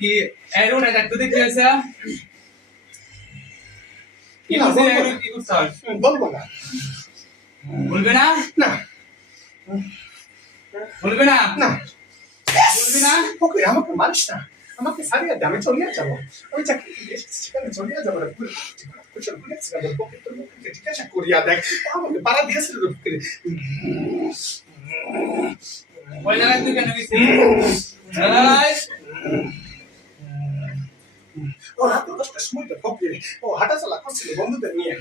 কি এরো না দেখতে দেখতে আছে কি করছে এরো কি করছস বলবো না বলবে না না বলবে না না বলবে না ওকে আমাকে মারিস না আমাকে সারিয়ে দে আমি চলিয়ে যাবো আমি চাকরি এসেছি সেখানে চলিয়ে যাবো না কুশল করেছি ওকে তোর মুখে জিজ্ঞাসা করিয়া দেখ আমাকে পাড়া দিয়েছিল রে বুকে ওই জায়গায় তুই কেন গেছিস এই ও রাত 10টার সময় তো ফকির ও হাঁটাচলা করছিল বন্ধুদের নিয়ে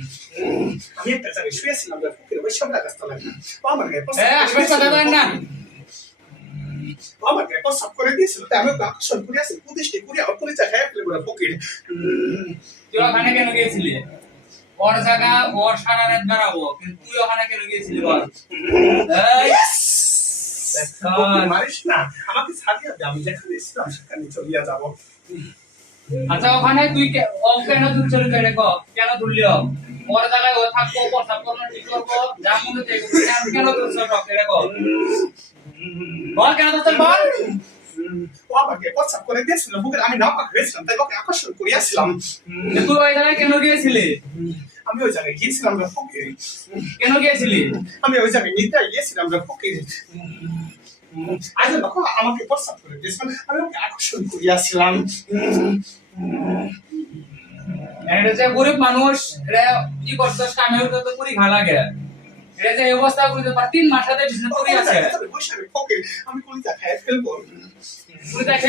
আমি একটা জায়গায় শুয়েছিলাম রে ফকির ওই সব গাছটা লাগে ও আমার গায়ে আসবে কথা বল না আমার গায়ে প্রস্তাব করে দিয়েছিল তাই আমি ওকে আকর্ষণ করে আসি কুদিষ্টি করে ওর কলিজা খাইয়া ফেলে বলে ফকির তুই ওখানে কেন গিয়েছিলি ওর জায়গা ওর সারা রাত বেড়াবো কিন্তু তুই ওখানে কেন গিয়েছিলি বল এই মারিস না আমাকে ছাড়িয়ে দে আমি যেখানে ছিলাম সেখানে চলিয়া যাবো আচ্ছা ওখানে তুই ও কেন তুই চলে গেলে কেন ধরলি ওর জায়গায় ও থাকবো প্রস্তাব করবো ঠিক করবো যা মনে দেখবো কেন তোর সব কেন বল কেন তোর বল ও আমাকে প্রস্তাব করে দিয়েছিল বুকের আমি নাপাক হয়েছিলাম তাই ওকে আকর্ষণ করিয়াছিলাম তুই ওই জায়গায় কেন গিয়েছিলি আমি ওই জায়গায় গিয়েছিলাম রে ফকির কেন গিয়েছিলি আমি ওই জায়গায় নিতে গিয়েছিলাম রে ফকির আজ দেখো আমাকে প্রস্তাব করে দিয়েছিল আমি ওকে আকর্ষণ করিয়াছিলাম এটা যে গরিব মানুষ এটা কি করতে কামে হতে তো পুরি ঘা লাগে এটা যে এই অবস্থা করতে পার 3 মাস সাথে বিজনেস করি আছে ফকির আমি কলিজা খাইয়া ফেলবো পুরি দেখে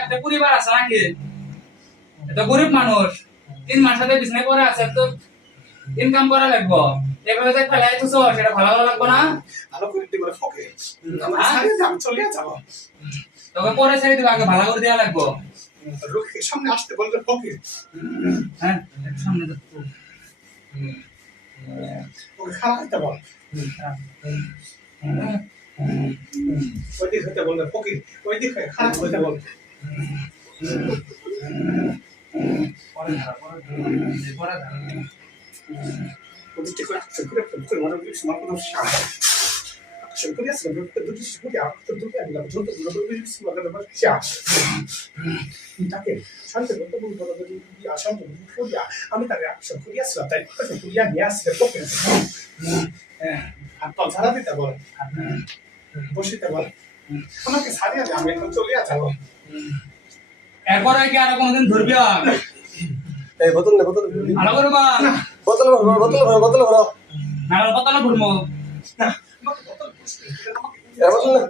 একটা পরিবার আছে নাকি এটা গরিব মানুষ 3 মাস সাথে বিজনেস করে আছে তো ইনকাম করা লাগবে এভাবে যে ফেলাই তো সেটা ভালো লাগবে না ভালো করে দিবো ফকির আমার সাথে আমি চলে যাব তোকে পরে ছেড়ে দিবা আগে ভালো করে দেয়া লাগবে লোকের সামনে আসতে বলবে ফকির হ্যাঁ সামনে তো ওকে খারাপ হতে বল ওই দিক হতে বলবে ফকির ওই দিক খারাপ হতে বল পরে ওদিকে করে আকর্ষণ করে ফেলতে মনে করি সময় কোনো সার আকর্ষণ করে আসলে দুটি শিশুকে আকর্ষণ করতে আমি যত দূর করে সীমাকে ব্যাপার কিছু তাকে শান্ত করতে বলবো শান্ত করিয়া আমি তাকে আকর্ষণ করিয়াছিলাম তাই আকর্ষণ করিয়া নিয়ে আসলে পক্ষে আর তল ছাড়া দিতে বল বসিতে বল আমাকে ছাড়িয়া দে আমি এখন চলিয়া যাবো এরপর কি আর কোনদিন ধরবি এই বোতল না বোতল ভালো করে বা বোতল ভরো না বোতল ভরমো না আমাকে বোতল বসতে আমাকে বোতল না